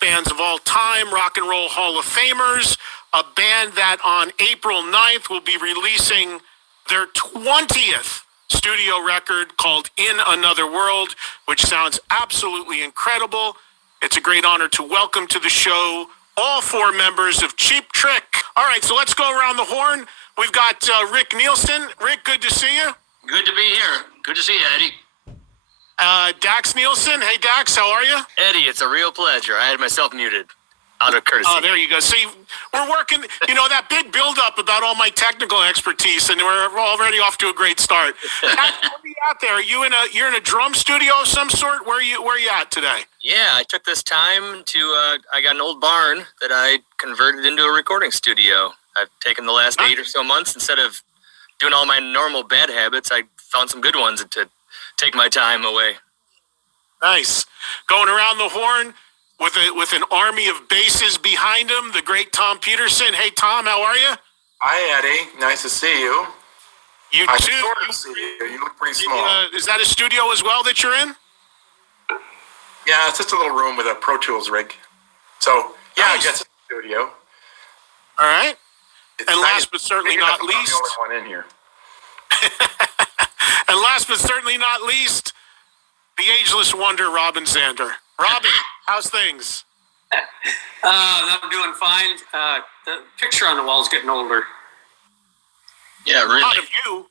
bands of all time, Rock and Roll Hall of Famers, a band that on April 9th will be releasing their 20th studio record called In Another World, which sounds absolutely incredible. It's a great honor to welcome to the show all four members of Cheap Trick. All right, so let's go around the horn. We've got Rick Nielsen. Rick, good to see you. Good to be here. Good to see you, Eddie. Dax Nielsen. Hey, Dax, how are you? Eddie, it's a real pleasure. I had myself muted out of courtesy. Oh, there you go. See, we're working, that big build-up about all my technical expertise, and we're already off to a great start. Dax, where are you out there? You're in a drum studio of some sort? Where are you at today? Yeah, I took this time to, I got an old barn that I converted into a recording studio. I've taken the last 8 or so months, instead of doing all my normal bad habits, I found some good ones to take my time away. Nice. Going around the horn with an army of basses behind him, the great Tom Peterson. Hey, Tom, how are you? Hi, Eddie. Nice to see you. You I too. sort of see you. You look pretty small. Is that a studio as well that you're in? Yeah, it's just a little room with a Pro Tools rig. So, yeah, Nice. I guess it's a studio. All right. It's And nice. last but certainly You're not the least. only one in here. And last but certainly not least, the ageless wonder, Robin Zander. Robin, how's things? I'm doing fine. The picture on the wall is getting older. Yeah, really. Not of you.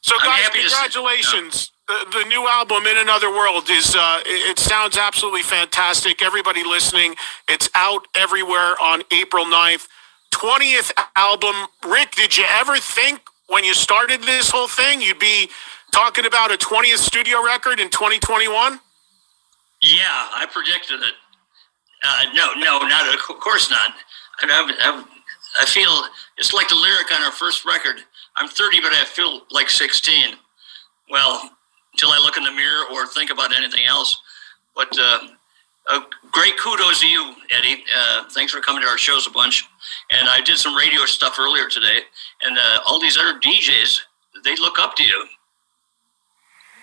So, I'm guys, happy to see- congratulations. The new album, In Another World, is it sounds absolutely fantastic. Everybody listening, it's out everywhere on April 9th. 20th album. Rick, did you ever think when you started this whole thing you'd be talking about a 20th studio record in 2021? Yeah, I predicted it. No, not of course not. I feel it's like the lyric on our first record. I'm 30, but I feel like 16. Well, until I look in the mirror or think about anything else. But great kudos to you, Eddie. Thanks for coming to our shows a bunch. And I did some radio stuff earlier today, and all these other DJs, they look up to you.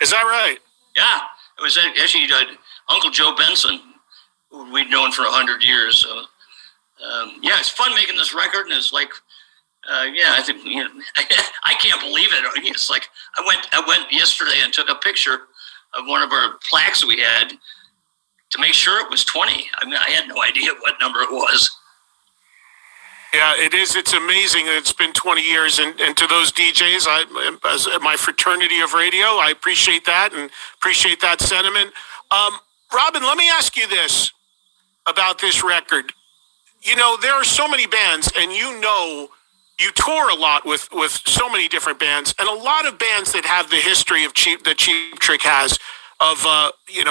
Is that right? Yeah, it was actually Uncle Joe Benson, who we'd known for 100 years. So, yeah, it's fun making this record, and it's like, I think I can't believe it. It's like I went yesterday and took a picture of one of our plaques we had to make sure it was 20. I mean, I had no idea what number it was. Yeah, it is. It's amazing that it's been 20 years. And to those DJs, as my fraternity of radio, I appreciate that and appreciate that sentiment. Robin, let me ask you this about this record. There are so many bands, and you tour a lot with so many different bands, and a lot of bands that have the history of Cheap Trick has of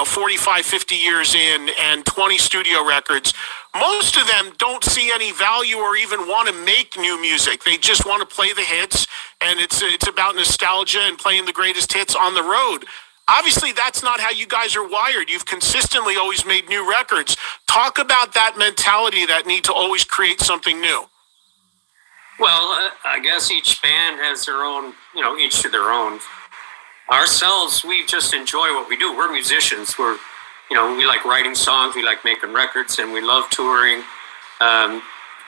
45, 50 years in and 20 studio records. Most of them don't see any value or even want to make new music. They just want to play the hits, and it's about nostalgia and playing the greatest hits on the road. Obviously, that's not how you guys are wired. You've consistently always made new records. Talk about that mentality, that need to always create something new. Well, I guess each band has their own, each to their own. Ourselves, we just enjoy what we do. We're musicians. We like writing songs. We like making records, and we love touring.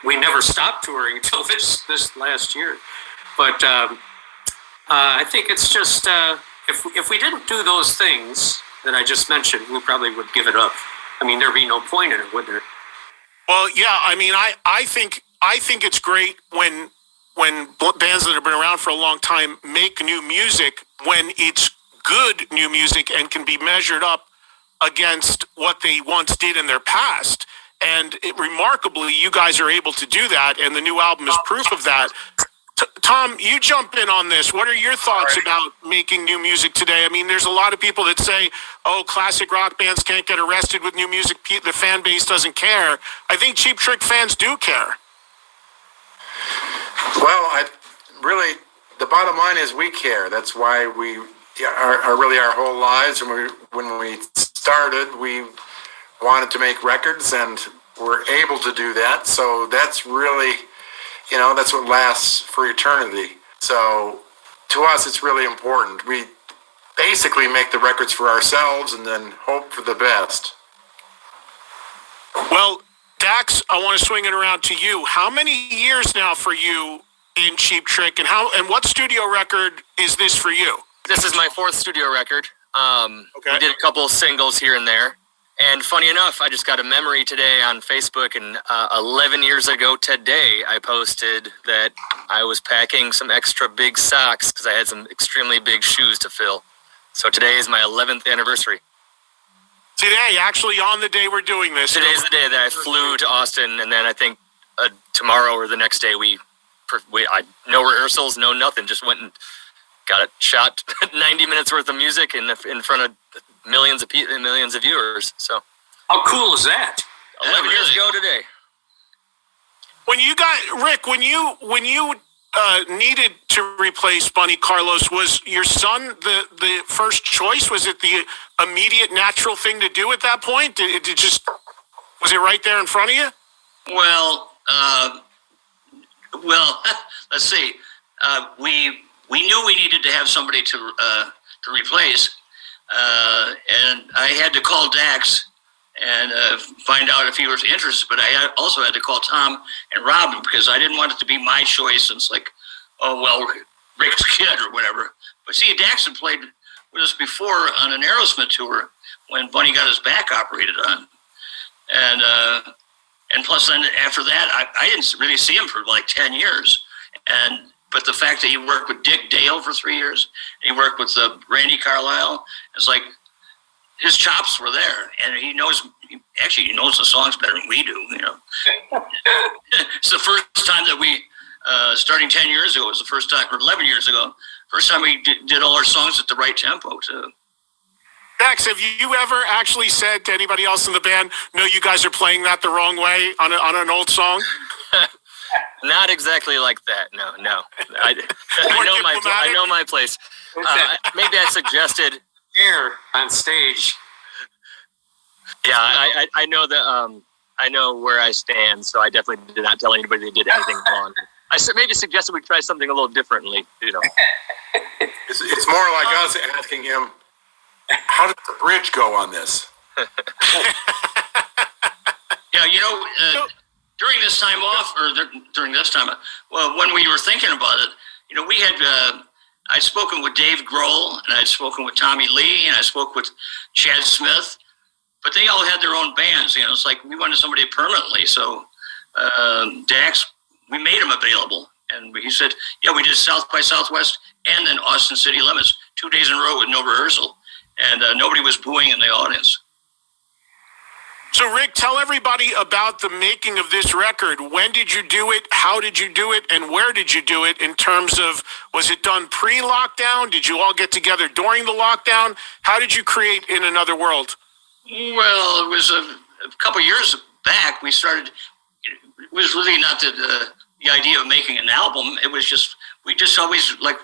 We never stopped touring until this last year. But I think it's just if we didn't do those things that I just mentioned, we probably would give it up. I mean, there'd be no point in it, would there? Well, yeah. I mean, I think it's great when bands that have been around for a long time make new music, when it's good new music and can be measured up against what they once did in their past. And remarkably, you guys are able to do that, and the new album is proof of that. Tom, you jump in on this. What are your thoughts about making new music today? I mean, there's a lot of people that say, classic rock bands can't get arrested with new music. The fan base doesn't care. I think Cheap Trick fans do care. Well, the bottom line is we care. That's why we are really our whole lives. And when we started, we wanted to make records, and we're able to do that. So that's really, that's what lasts for eternity. So to us, it's really important. We basically make the records for ourselves and then hope for the best. Well, Dax, I want to swing it around to you. How many years now for you in Cheap Trick, and what studio record is this for you? This is my fourth studio record. Okay. We did a couple of singles here and there. And funny enough, I just got a memory today on Facebook, and 11 years ago today, I posted that I was packing some extra big socks because I had some extremely big shoes to fill. So today is my 11th anniversary. Today, actually, on the day we're doing this. Today's the day that I flew to Austin, and then I think tomorrow or the next day, no rehearsals, no nothing, just went and got it shot 90 minutes worth of music in front of millions of viewers. So How cool is that? 11 years ago today. When you got Rick, when you needed to replace Bunny Carlos, was your son the first choice? Was it the immediate natural thing to do at that point? Was it right there in front of you? Well, let's see. We knew we needed to have somebody to replace, and I had to call Dax and find out if he was interested. But I also had to call Tom and Robin because I didn't want it to be my choice. It's like, oh well, Rick's kid or whatever. But see, Dax had played with us before on an Aerosmith tour when Bunny got his back operated on, and plus then after that, I didn't really see him for like 10 years. But the fact that he worked with Dick Dale for 3 years, and he worked with Randy Carlisle, it's like his chops were there, and he knows the songs better than we do. You know, it's the first time that we, starting 10 years ago, was the first time, or 11 years ago, first time we did all our songs at the right tempo too. Dax, have you ever actually said to anybody else in the band, "No, you guys are playing that the wrong way" on an old song? Not exactly like that. No. I know my place. Maybe I suggested. Here on stage. Yeah, I know that. I know where I stand, so I definitely did not tell anybody they did anything wrong. I maybe suggested we try something a little differently. You know, It's more like us asking him, how did the bridge go on this? Yeah, you know, during this time off, or during this time, well, when we were thinking about it, you know, we had, I'd spoken with Dave Grohl, and I'd spoken with Tommy Lee, and I spoke with Chad Smith, but they all had their own bands. You know, it's like we wanted somebody permanently. So Dax, we made him available, and he said, yeah, we did South by Southwest and then Austin City Limits 2 days in a row with no rehearsal, and nobody was booing in the audience. So, Rick, tell everybody about the making of this record. When did you do it? How did you do it? And where did you do it in terms of, was it done pre-lockdown? Did you all get together during the lockdown? How did you create In Another World? Well, it was a couple years back. We started, it was really not the idea of making an album. It was just, we just always, like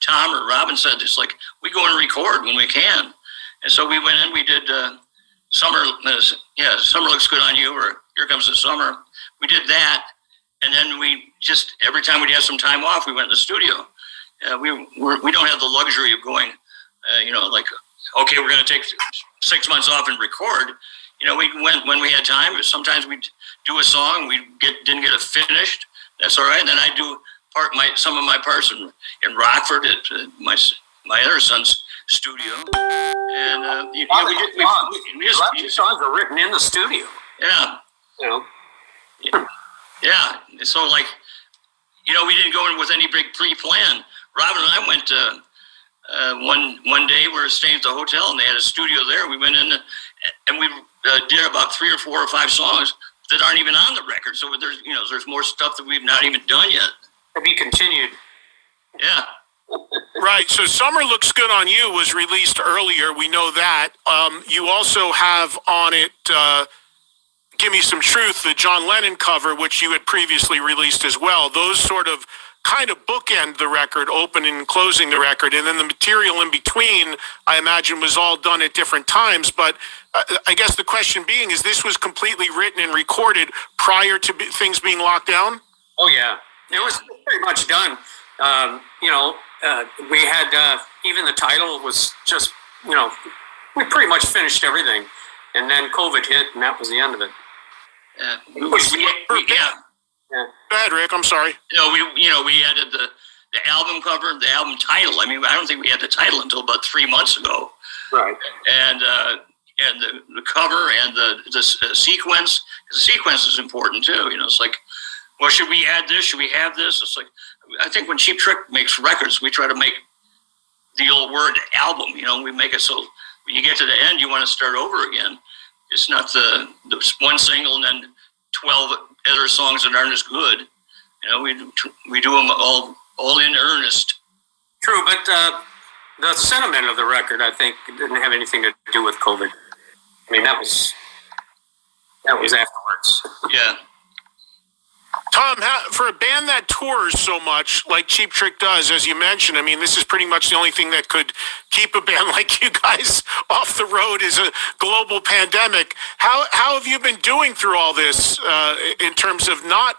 Tom or Robin said, it's like, we go and record when we can. And so we went in, we did Summer Looks Good on You, or Here Comes the Summer. We did that, and then we just, every time we'd have some time off, we went to the studio. We don't have the luxury of going, like, okay, we're going to take 6 months off and record. You know, we went when we had time. Sometimes we'd do a song, we didn't get it finished. That's all right. And then I do some of my parts in Rockford at my other son's studio. And A lot of these songs are written in the studio. Yeah. You know. Yeah. So like, you know, we didn't go in with any big pre-plan. Robin and I went one day. We were staying at the hotel, and they had a studio there. We went in, and we did about 3 or 4 or 5 songs that aren't even on the record. So there's more stuff that we've not even done yet. To be continued. Yeah. Right. So Summer Looks Good on You was released earlier. We know that. You also have on it Give Me Some Truth, the John Lennon cover, which you had previously released as well. Those sort of kind of bookend the record, opening and closing the record. And then the material in between, I imagine, was all done at different times. But I guess the question being is, this was completely written and recorded prior to things being locked down? Oh, yeah. It was pretty much done. We had, even the title was just, we pretty much finished everything. And then COVID hit, and that was the end of it. Yeah. Go ahead, Rick. I'm sorry. We added the album cover, the album title. I mean, I don't think we had the title until about 3 months ago. Right. And the cover and the sequence. The sequence is important too. It's like, well, should we add this? Should we have this? It's like, I think when Cheap Trick makes records, we try to make the old word album. We make it so when you get to the end, you want to start over again. It's not the one single and then 12 other songs that aren't as good. We do them all in earnest. True, but the sentiment of the record, I think, didn't have anything to do with COVID. I mean, that was afterwards. Yeah. Tom, for a band that tours so much like Cheap Trick does, as you mentioned, I mean, this is pretty much the only thing that could keep a band like you guys off the road is a global pandemic. How have you been doing through all this in terms of not,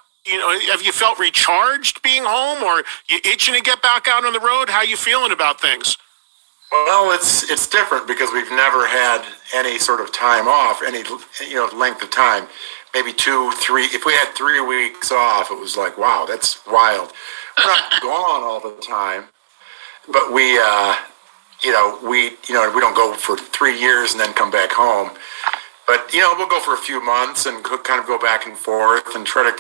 have you felt recharged being home, or you itching to get back out on the road? How are you feeling about things? Well, it's different because we've never had any sort of time off, any length of time. Maybe 2, 3. If we had 3 weeks off, it was like, wow, that's wild. We're not gone all the time, but we don't go for 3 years and then come back home. But we'll go for a few months and kind of go back and forth and try to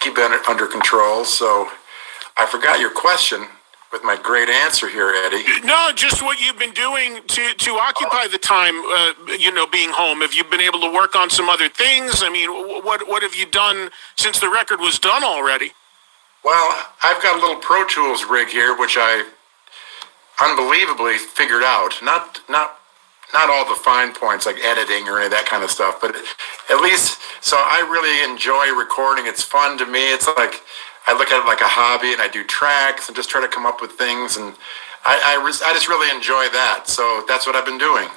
keep it under control. So I forgot your question with my great answer here, Eddie. No, just what you've been doing to occupy the time, being home. Have you been able to work on some other things? I mean, what have you done since the record was done already? Well, I've got a little Pro Tools rig here, which I unbelievably figured out. Not all the fine points like editing or any of that kind of stuff, but at least, so I really enjoy recording. It's fun to me. It's like, I look at it like a hobby, and I do tracks and just try to come up with things, and I just really enjoy that. So that's what I've been doing.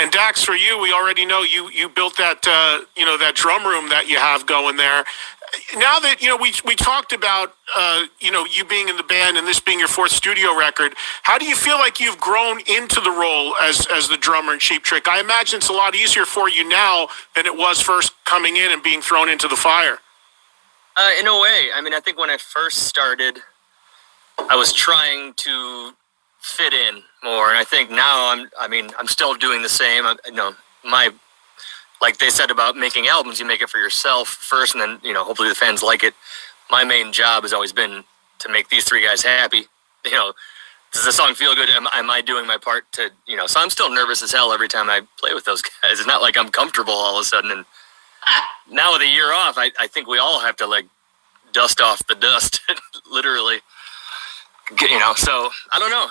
And Dax, for you, we already know you built that that drum room that you have going there. Now that we talked about you being in the band and this being your 4th studio record, how do you feel like you've grown into the role as the drummer in Cheap Trick? I imagine it's a lot easier for you now than it was first coming in and being thrown into the fire. In a way, I mean, I think when I first started, I was trying to fit in more, and I think now I'm still doing the same. Like they said about making albums, you make it for yourself first, and then hopefully the fans like it. My main job has always been to make these 3 guys happy. Does the song feel good? Am I doing my part to So I'm still nervous as hell every time I play with those guys. It's not like I'm comfortable all of a sudden. And now with a year off, I think we all have to dust off the dust, literally. So I don't know.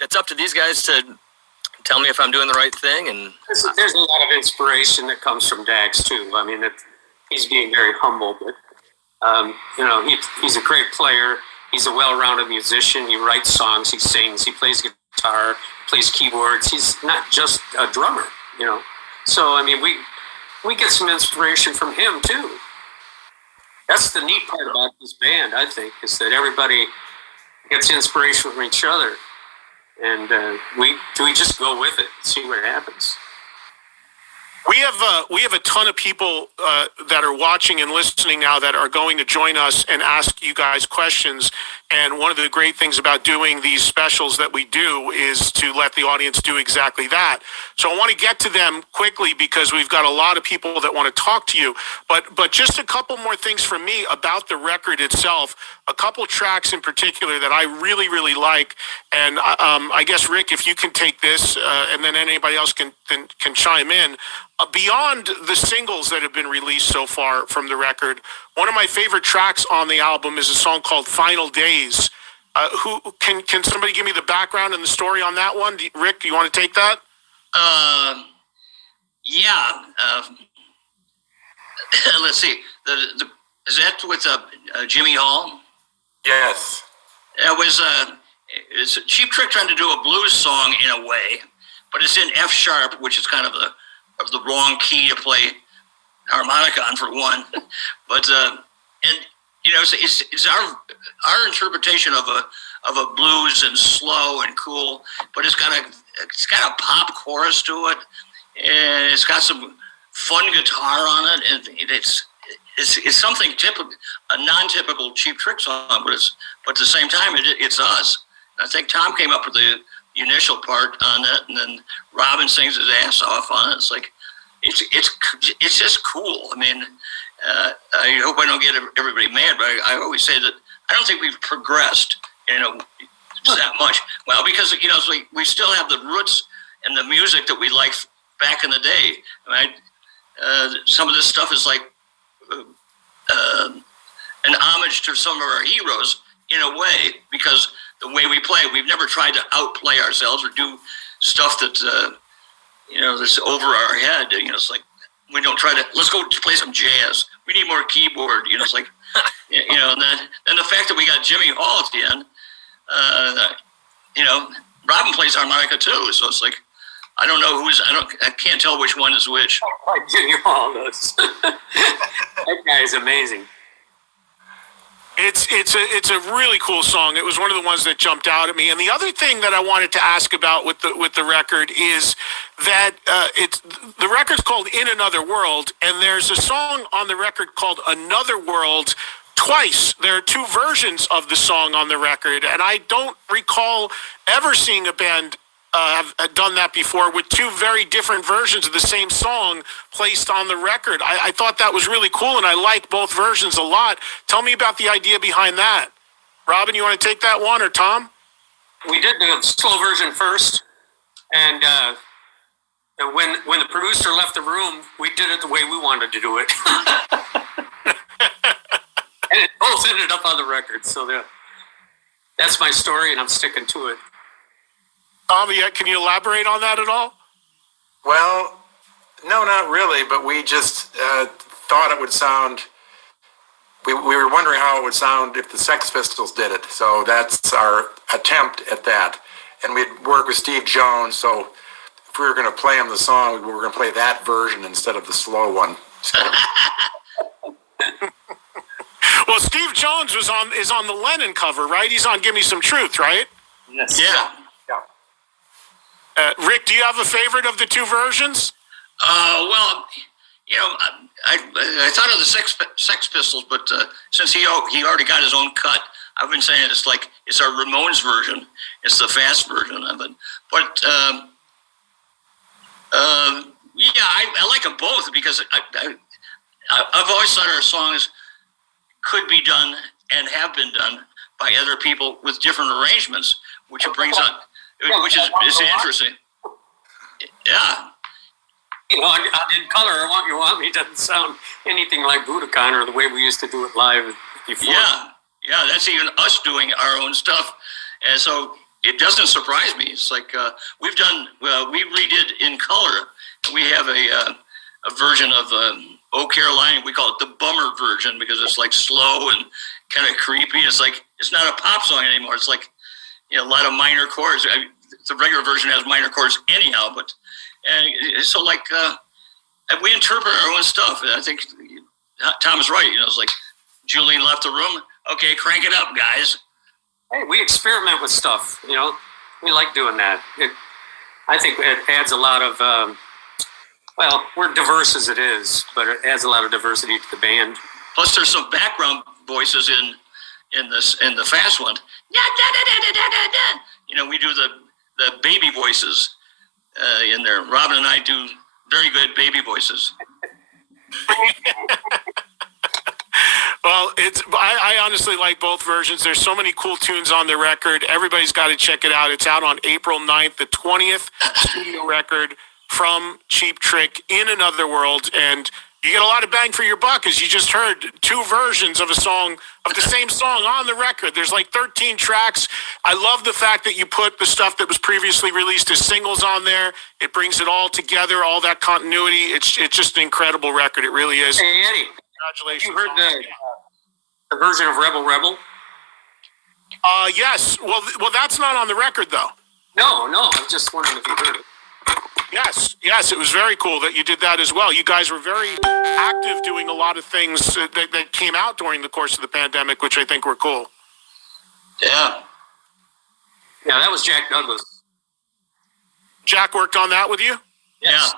It's up to these guys to tell me if I'm doing the right thing. And there's a lot of inspiration that comes from Dax too. I mean, he's being very humble, but he's a great player. He's a well-rounded musician. He writes songs. He sings. He plays guitar. Plays keyboards. He's not just a drummer. So I mean, we get some inspiration from him too. That's the neat part about this band, I think, is that everybody gets inspiration from each other, and we just go with it and see what happens. We have a ton of people that are watching and listening now that are going to join us and ask you guys questions. And one of the great things about doing these specials that we do is to let the audience do exactly that. So I want to get to them quickly because we've got a lot of people that want to talk to you. But just a couple more things from me about the record itself. A couple tracks in particular that I really, really like. And I guess, Rick, if you can take this and then anybody else can chime in. Beyond the singles that have been released so far from the record, one of my favorite tracks on the album is a song called Final Days. Who can somebody give me the background and the story on that one? Rick, do you want to take that? Yeah. Let's see. Is that with Jimmy Hall? Yes. It was it's a Cheap Trick trying to do a blues song in a way, but it's in F sharp, which is kind of the wrong key to play harmonica on, for one. But it's our interpretation of a blues, and slow and cool, but it's got a pop chorus to it, and it's got some fun guitar on it, and it's something typical, a non-typical Cheap Trick song, but at the same time it's us. I think Tom came up with the initial part on it, and then Robin sings his ass off on it. It's like it's just cool. I mean, I hope I don't get everybody mad, but I always say that I don't think we've progressed, that much. Well, because it's like we still have the roots and the music that we liked back in the day. Right? Some of this stuff is like an homage to some of our heroes in a way, because the way we play, we've never tried to outplay ourselves or do stuff that that's over our head. It's like we don't try to. Let's go play some jazz. We need more keyboard. It's like and then the fact that we got Jimmy Hall at the end. Robin plays harmonica too, so it's like I don't know I can't tell which one is which. Jimmy Hall does. That guy is amazing. It's a really cool song. It was one of the ones that jumped out at me. And the other thing that I wanted to ask about with the record is that the record's called In Another World, and there's a song on the record called Another World twice. There are two versions of the song on the record, and I don't recall ever seeing a band have done that before, with two very different versions of the same song placed on the record. I thought that was really cool, and I like both versions a lot. Tell me about the idea behind that. Robin, you want to take that one, or Tom? We did the slow version first, and when the producer left the room, we did it the way we wanted to do it. And it both ended up on the record, so that's my story, and I'm sticking to it. Tom, can you elaborate on that at all? Well, no, not really, but we just thought it would sound. We were wondering how it would sound if the Sex Pistols did it, so that's our attempt at that. And we'd work with Steve Jones, so if we were going to play him the song, we were going to play that version instead of the slow one. So. Well, Steve Jones is on the Lennon cover, right? He's on "Give Me Some Truth," right? Yes. Yeah. Rick, do you have a favorite of the two versions? Well, I thought of the Sex Pistols, but since he already got his own cut, I've been saying it's our Ramones version. It's the fast version of it. But I like them both because I've always thought our songs could be done and have been done by other people with different arrangements, which is interesting. Yeah. In color, I Want You Want Me doesn't sound anything like Budokan or the way we used to do it live before. Yeah, that's even us doing our own stuff, and so it doesn't surprise me. It's like we redid In Color. We have a version of "Oh Caroline." We call it the bummer version because it's like slow and kind of creepy. It's like it's not a pop song anymore. It's like a lot of minor chords. The regular version has minor chords anyhow, but so we interpret our own stuff. And I think Tom is right. It's like Julian left the room. Okay, crank it up, guys. Hey, we experiment with stuff. We like doing that. I think it adds a lot of. We're diverse as it is, but it adds a lot of diversity to the band. Plus, there's some background voices in the fast one. We do the baby voices in there. Robin and I do very good baby voices. Well, I honestly like both versions. There's so many cool tunes on the record. Everybody's got to check it out. It's out on April 9th, the 20th studio record from Cheap Trick, In Another World, and you get a lot of bang for your buck, as you just heard two versions of the same song on the record. There's like 13 tracks. I love the fact that you put the stuff that was previously released as singles on there. It brings it all together, all that continuity. It's just an incredible record. It really is. Hey, Eddie. Congratulations. You heard the version of Rebel Rebel? Yes. Well, that's not on the record, though. No. I was just wondering if you heard it. Yes, it was very cool that you did that as well. You guys were very active doing a lot of things that came out during the course of the pandemic, which I think were cool. Yeah, that was Jack Douglas. Jack worked on that with you? Yes.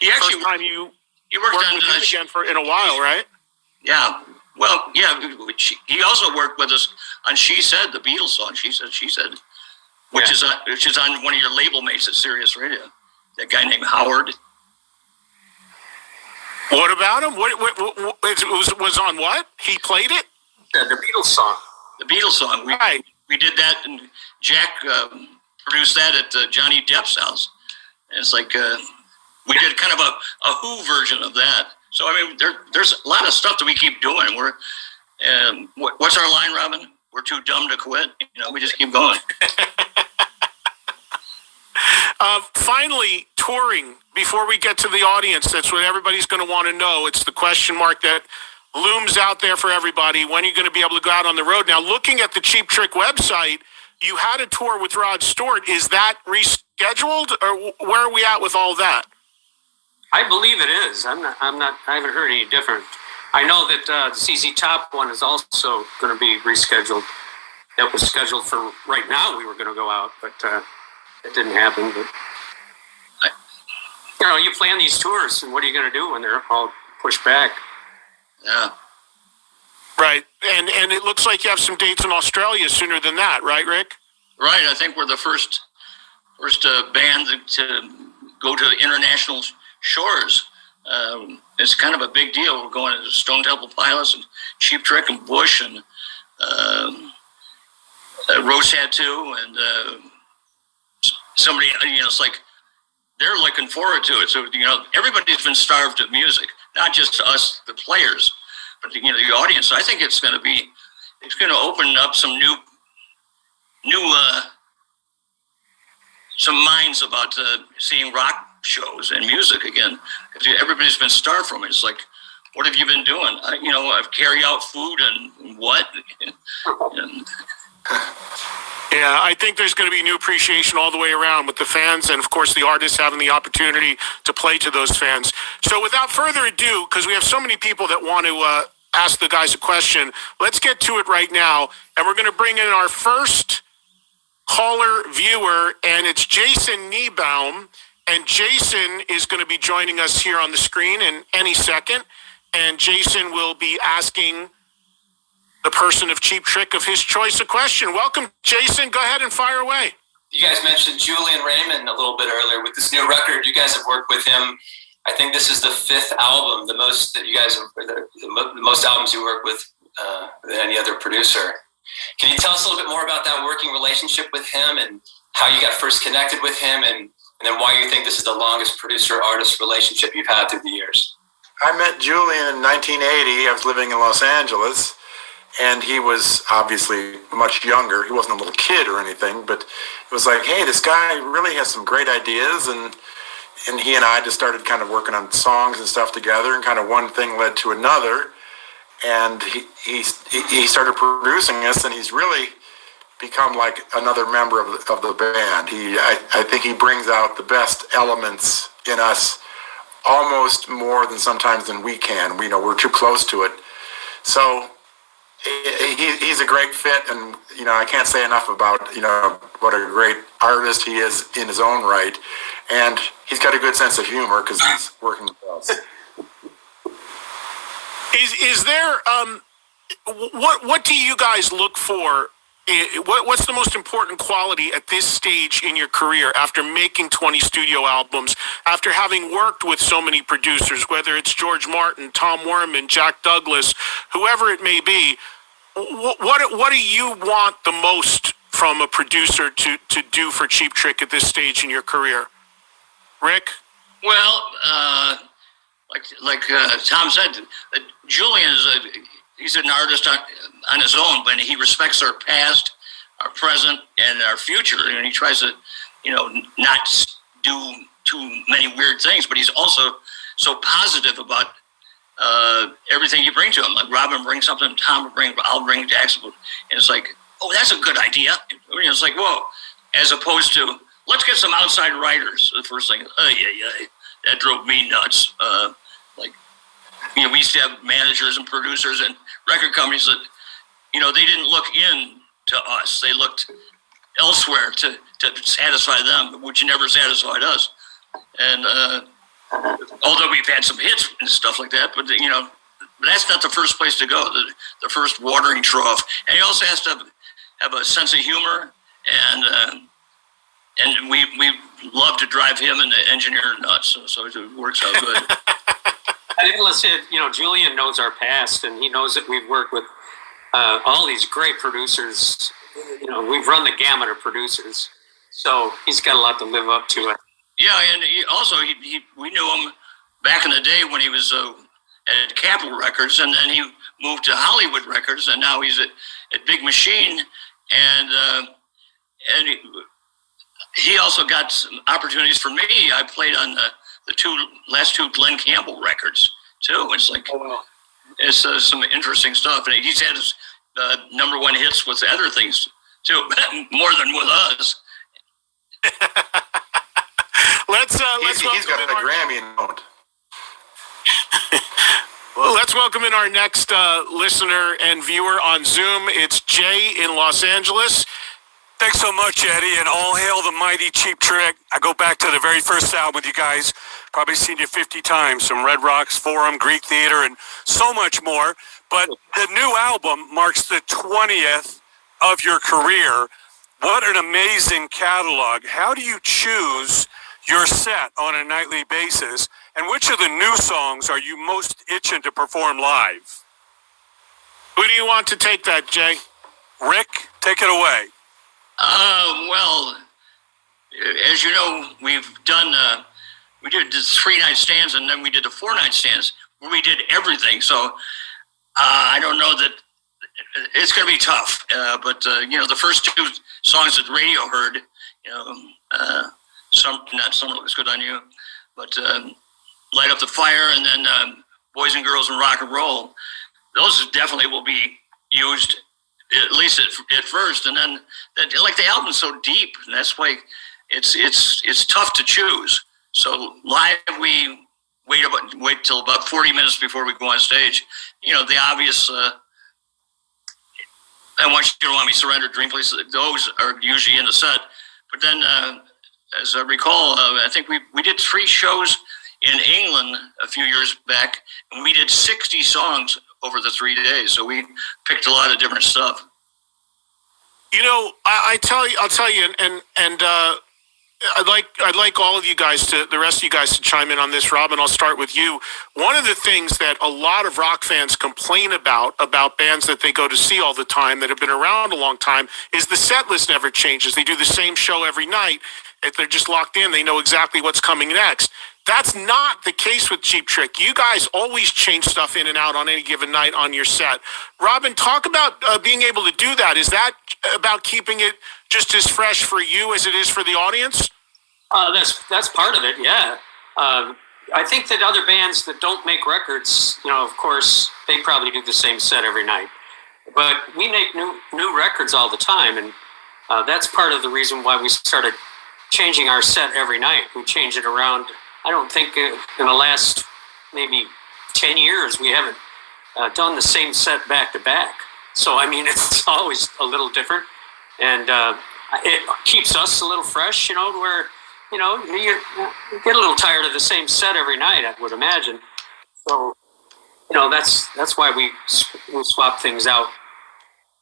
He actually First time you he worked worked on with him again in a while, right? Yeah. Well, yeah. He also worked with us on "She Said," the Beatles song. She said, which is on one of your label mates at Sirius Radio. That guy named Howard. What about him? What it was on what? He played it? The Beatles song. The Beatles song. Right. We did that, and Jack produced that at Johnny Depp's house. And it's like we did kind of a Who version of that. So I mean, there's a lot of stuff that we keep doing. We're what's our line, Robin? We're too dumb to quit. You know, we just keep going. Finally, touring. Before we get to the audience, that's what everybody's going to want to know. It's the question mark that looms out there for everybody. When are you going to be able to go out on the road? Now, looking at the Cheap Trick website, you had a tour with Rod Stewart. Is that rescheduled, or where are we at with all that? I believe it is. I haven't heard any different. I know that the CZ Top one is also going to be rescheduled. That was scheduled for right now. We were going to go out, but it didn't happen. But you plan these tours, and what are you going to do when they're all pushed back? Yeah. Right, and it looks like you have some dates in Australia sooner than that, right, Rick? Right. I think we're the first band to go to international shores. It's kind of a big deal. We're going to Stone Temple Pilots and Cheap Trick and Bush and Rose Tattoo and somebody. It's like they're looking forward to it. So everybody's been starved of music, not just us, the players, but the audience. So I think it's going to open up some new some minds about seeing rock shows and music again, because everybody's been starved from it. It's like, what have you been doing? I've carry out food and what? And, yeah, I think there's going to be new appreciation all the way around with the fans and, of course, the artists having the opportunity to play to those fans. So without further ado, because we have so many people that want to ask the guys a question, let's get to it right now. And we're going to bring in our first caller viewer, and it's Jason Niebaum. And Jason is going to be joining us here on the screen in any second. And Jason will be asking the person of Cheap Trick of his choice a question. Welcome, Jason. Go ahead and fire away. You guys mentioned Julian Raymond a little bit earlier with this new record. You guys have worked with him. I think this is the 5th album, the most that you guys have, the most albums you work with than any other producer. Can you tell us a little bit more about that working relationship with him and how you got first connected with him and then why you think this is the longest producer-artist relationship you've had through the years? I met Julian in 1980. I was living in Los Angeles, and he was obviously much younger. He wasn't a little kid or anything, but it was like, hey, this guy really has some great ideas, and he and I just started kind of working on songs and stuff together, and kind of one thing led to another, and he started producing us, and he's really become like another member of the band. I think he brings out the best elements in us almost more than sometimes than we can. We're too close to it. So he's a great fit, and I can't say enough about what a great artist he is in his own right, and he's got a good sense of humor because he's working with us. Is there what do you guys look for? What's the most important quality at this stage in your career after making 20 studio albums, after having worked with so many producers, whether it's George Martin, Tom Werman, Jack Douglas, whoever it may be? What do you want the most from a producer to do for Cheap Trick at this stage in your career? Rick? well, like Tom said, Julian he's an artist on his own, but he respects our past, our present, and our future, and he tries to, not do too many weird things. But he's also so positive about everything you bring to him. Like Robin brings something, Tom will bring, I'll bring Jackson, and it's like, oh, that's a good idea. It's like, whoa, as opposed to let's get some outside writers. The first thing, yeah, that drove me nuts. We used to have managers and producers and record companies that, they didn't look in to us. They looked elsewhere to satisfy them, which never satisfied us. And Although we've had some hits and stuff like that, but that's not the first place to go. The first watering trough, and he also has to have a sense of humor, and we love to drive him and the engineer nuts. So it works out good. And listen, Julian knows our past, and he knows that we've worked with all these great producers. We've run the gamut of producers, so he's got a lot to live up to. Yeah, and we knew him back in the day when he was at Capitol Records, and then he moved to Hollywood Records, and now he's at Big Machine, and he also got some opportunities for me. I played on the last two Glenn Campbell records too. It's like it's some interesting stuff, and he's had his number one hits with other things too, more than with us. Let's he's got a Grammy note. Well, let's welcome in our next listener and viewer on Zoom. It's Jay in Los Angeles. Thanks so much, Eddie, and all hail the mighty Cheap Trick. I go back to the very first album with you guys. Probably seen you 50 times from Red Rocks Forum, Greek Theater, and so much more. But the new album marks the 20th of your career. What an amazing catalog. How do you choose your set on a nightly basis? And which of the new songs are you most itching to perform live? Who do you want to take that, Jay? Rick, take it away. Well, as you know, we've done, we did the 3-night stands, and then we did the 4-night stands, where we did everything. So I don't know that it's going to be tough. But the first two songs that radio heard, not Summer Looks Good on You, but Light Up the Fire, and then Boys and Girls and Rock and Roll. Those definitely will be used, at least at first, and then like the album's so deep, and that's why it's tough to choose. So live, we wait till about 40 minutes before we go on stage. The obvious. I Want You to Want Me, Surrender, Dream Place. Those are usually in the set, but then as I recall, I think we did 3 shows in England a few years back, and we did 60 songs over the 3 days. So we picked a lot of different stuff. I'll tell you, and I'd like all of you guys the rest of you guys to chime in on this. Robin, I'll start with you. One of the things that a lot of rock fans complain about bands that they go to see all the time that have been around a long time is the set list never changes. They do the same show every night. If they're just locked in, they know exactly what's coming next. That's not the case with Cheap Trick. You guys always change stuff in and out on any given night on your set. Robin, talk about being able to do that. Is that about keeping it just as fresh for you as it is for the audience? That's part of it, yeah. I think that other bands that don't make records, of course, they probably do the same set every night. But we make new records all the time, and that's part of the reason why we started changing our set every night. We change it around. I don't think in the last maybe 10 years we haven't done the same set back to back. So, it's always a little different, and it keeps us a little fresh, where, you get a little tired of the same set every night, I would imagine. So, that's why we swap things out.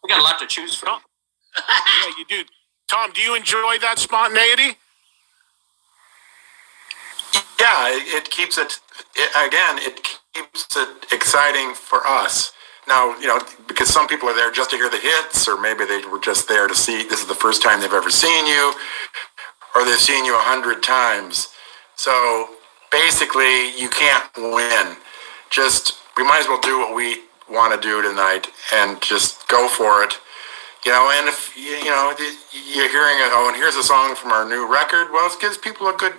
We got a lot to choose from. Yeah, you do. Tom, do you enjoy that spontaneity? Yeah, it keeps it exciting for us. Now, because some people are there just to hear the hits, or maybe they were just there to see, this is the first time they've ever seen you, or they've seen you 100 times. So basically, you can't win. We might as well do what we want to do tonight and just go for it. And if, you're hearing it, and here's a song from our new record, well, it gives people a good,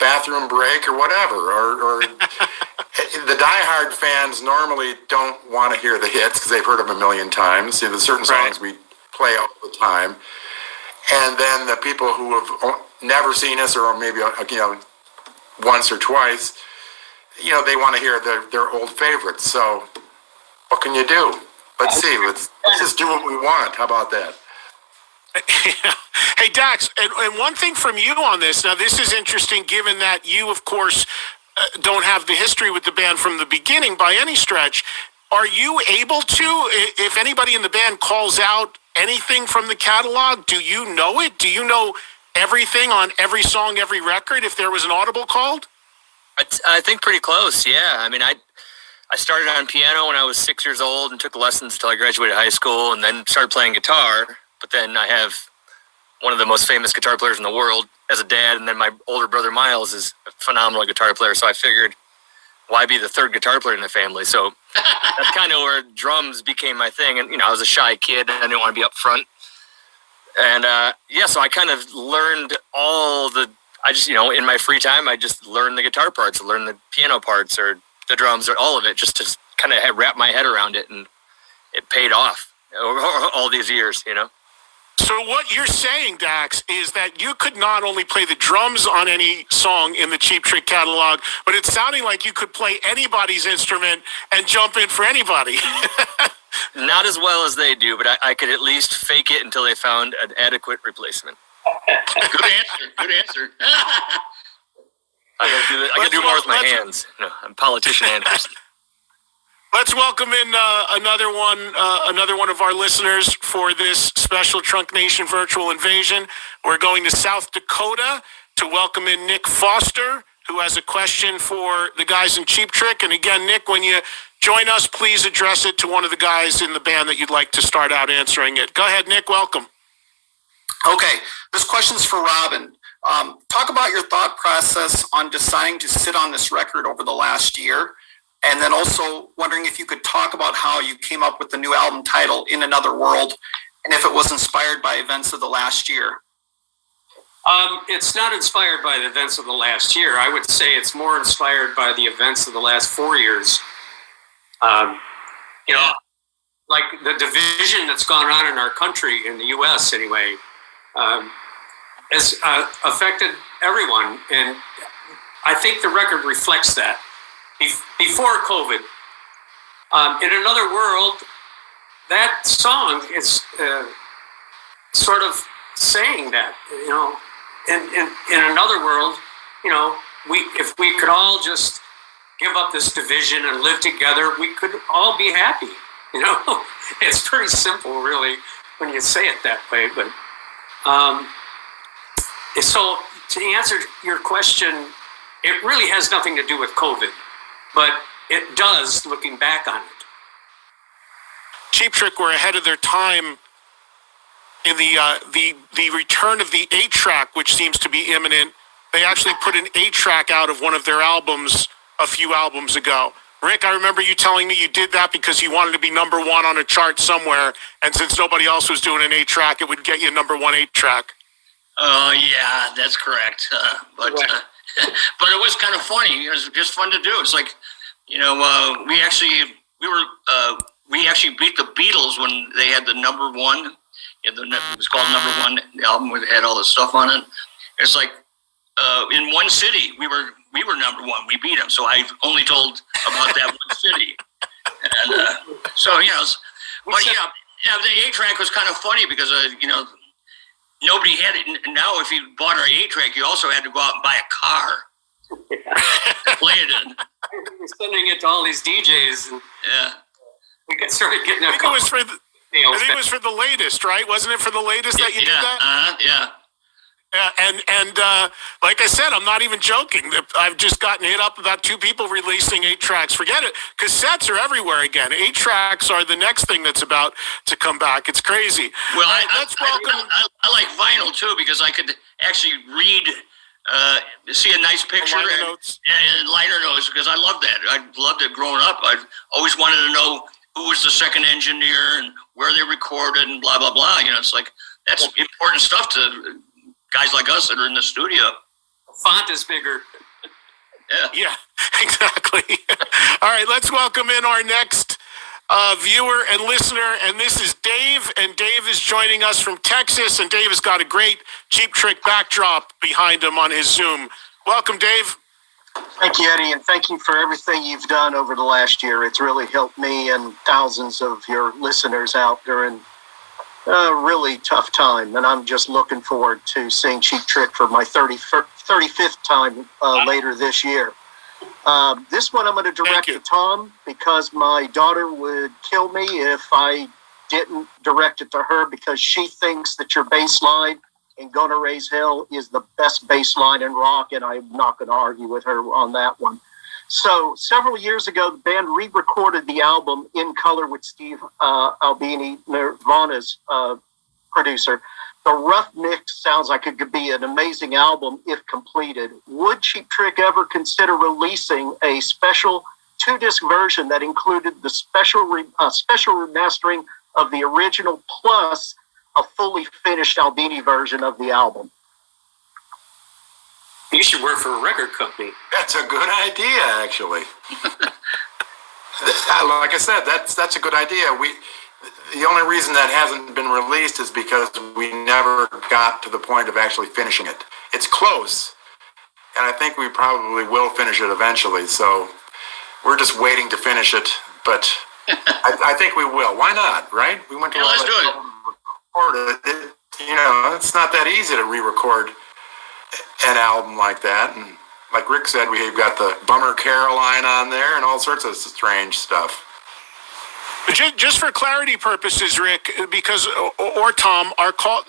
bathroom break or whatever, or the diehard fans normally don't want to hear the hits because they've heard them a million times. There's certain songs we play all the time, and then the people who have never seen us, or maybe once or twice, they want to hear their old favorites. So what can you do? Let's just do what we want. How about that? Hey, Dax, and one thing from you on this. Now, this is interesting, given that you, of course, don't have the history with the band from the beginning by any stretch. Are you able to, if anybody in the band calls out anything from the catalog, do you know it? Do you know everything on every song, every record, if there was an audible called? I think pretty close, yeah. I mean, I started on piano when I was 6 years old and took lessons until I graduated high school and then started playing guitar. But then I have one of the most famous guitar players in the world as a dad, and then my older brother Miles is a phenomenal guitar player, so I figured, why be the third guitar player in the family? So that's kind of where drums became my thing. And, I was a shy kid, and I didn't want to be up front. And, so I kind of learned in my free time, I just learned the guitar parts, learned the piano parts or the drums or all of it, just to kind of wrap my head around it, and it paid off all these years, So what you're saying, Dax, is that you could not only play the drums on any song in the Cheap Trick catalog, but it's sounding like you could play anybody's instrument and jump in for anybody. Not as well as they do, but I could at least fake it until they found an adequate replacement. Good answer. I can do more with my hands. I'm a politician and person. Let's welcome in another one of our listeners for this special Trunk Nation virtual invasion. We're going to South Dakota to welcome in Nick Foster, who has a question for the guys in Cheap Trick. And again, Nick, when you join us, please address it to one of the guys in the band that you'd like to start out answering it. Go ahead, Nick. Welcome. Okay, this question's for Robin. Talk about your thought process on deciding to sit on this record over the last year. And then also wondering if you could talk about how you came up with the new album title, In Another World, and if it was inspired by events of the last year. It's not inspired by the events of the last year. I would say it's more inspired by the events of the last 4 years. Like the division that's gone on in our country, in the U.S. anyway, has affected everyone. And I think the record reflects that. Before COVID, In Another World, that song is sort of saying that, in another world, if we could all just give up this division and live together, we could all be happy. It's pretty simple, really, when you say it that way. But so to answer your question, it really has nothing to do with COVID. But it does, looking back on it. Cheap Trick were ahead of their time in the return of the 8-track, which seems to be imminent. They actually put an 8-track out of one of their albums a few albums ago. Rick, I remember you telling me you did that because you wanted to be number one on a chart somewhere, and since nobody else was doing an 8-track, it would get you number one 8-track. Oh, yeah, that's correct. But it was kind of funny. It was just fun to do. It's like, we actually beat the Beatles when they had the number one. It was called Number One, the album where they had all the stuff on it. It's like in one city we were number one. We beat them. So I only told about that one city. And but the 8-track was kind of funny because nobody had it. Now, if you bought our 8-track, you also had to go out and buy a car to play it in. We're sending it to all these DJs. And we started getting a call. I think it was for the latest, right? Wasn't it for the latest that you did that? Yeah. And like I said, I'm not even joking. I've just gotten hit up about 2 people releasing 8-tracks. Forget it. Cassettes are everywhere again. 8-tracks are the next thing that's about to come back. It's crazy. Well, I like vinyl too because I could actually read, see a nice picture and liner notes because I love that. I loved it growing up. I always wanted to know who was the second engineer and where they recorded and blah, blah, blah. It's like, that's important stuff to guys like us that are in the studio. Font is bigger. Yeah, exactly. All right, let's welcome in our next viewer and listener, and this is Dave, and Dave is joining us from Texas, and Dave has got a great Cheap Trick backdrop behind him on his Zoom. Welcome, Dave. Thank you, Eddie, and thank you for everything you've done over the last year. It's really helped me and thousands of your listeners out during a really tough time, and I'm just looking forward to seeing Cheap Trick for my 35th time later this year. This one I'm going to direct you. to Tom because my daughter would kill me if I didn't direct it to her because she thinks that your bass line in Gonna Raise Hell is the best bass line in rock, and I'm not going to argue with her on that one. So several years ago, the band re-recorded the album In Color with Steve Albini, Nirvana's producer. The rough mix sounds like it could be an amazing album if completed. Would Cheap Trick ever consider releasing a special 2-disc version that included the special remastering of the original plus a fully finished Albini version of the album? You should work for a record company. That's a good idea, actually. Like I said, that's a good idea. The only reason that hasn't been released is because we never got to the point of actually finishing it. It's close, and I think we probably will finish it eventually. So we're just waiting to finish it, but I think we will. Why not, right? We went to Yeah, let's do it. record it. It's not that easy to re-record an album like that. And like Rick said, we've got the Bummer Caroline on there and all sorts of strange stuff. Just for clarity purposes, Rick, because or Tom,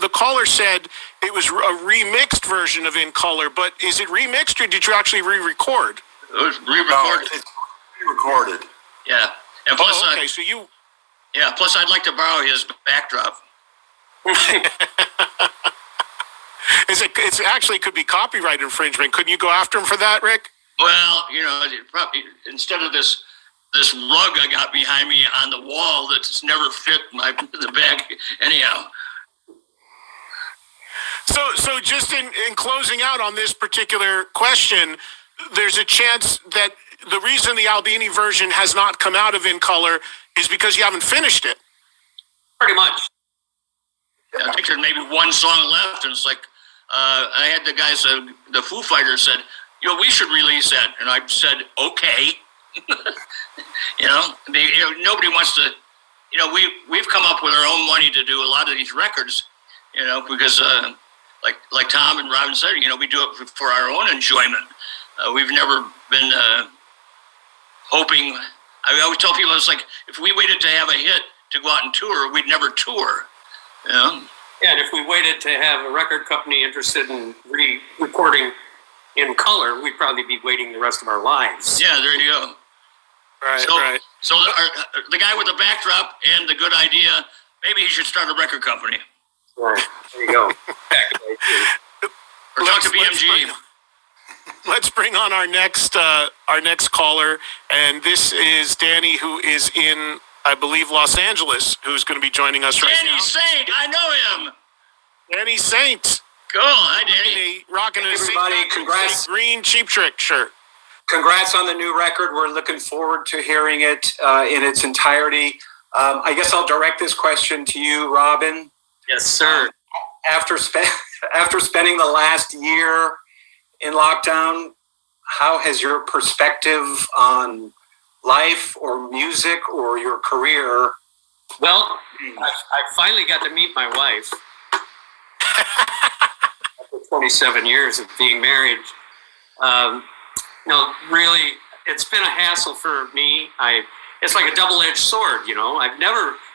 the caller said it was a remixed version of In Color, but is it remixed or did you actually re-record? It was No, re-recorded. it's re-recorded. Yeah. And plus, Oh, okay, so you. yeah, plus I'd like to borrow his backdrop. It's actually could be copyright infringement. Couldn't you go after him for that, Rick? Well, probably, instead of this rug I got behind me on the wall that's never fit the bag anyhow. So just in closing out on this particular question, there's a chance that the reason the Albini version has not come out of In Color is because you haven't finished it. Pretty much. I think there's maybe one song left, and it's like I had the guys, the Foo Fighters said, we should release that, and I said, okay. Nobody wants to. We've come up with our own money to do a lot of these records, because like Tom and Robin said, we do it for our own enjoyment. We've never been hoping. I always tell people it's like if we waited to have a hit to go out and tour, we'd never tour. Yeah, and if we waited to have a record company interested in re-recording In Color, we'd probably be waiting the rest of our lives. Yeah, there you go. Right, So, right. So the guy with the backdrop and the good idea, maybe he should start a record company Right. There you go. or talk to BMG. Let's bring on our next caller, and this is Danny, who is in, I believe, Los Angeles, who's going to be joining us right Danny now. Saint, I know him. Danny Saint, Cool, hi Danny. rocking a Everybody, Saint congrats. green Cheap Trick shirt. Congrats on the new record. We're looking forward to hearing it in its entirety. I guess I'll direct this question to you, Robin. Yes, sir. After spending the last year in lockdown, how has your perspective on life or music or your career? Well, I finally got to meet my wife after 27 years of being married. Really, it's been a hassle for me. It's like a double-edged sword, I've never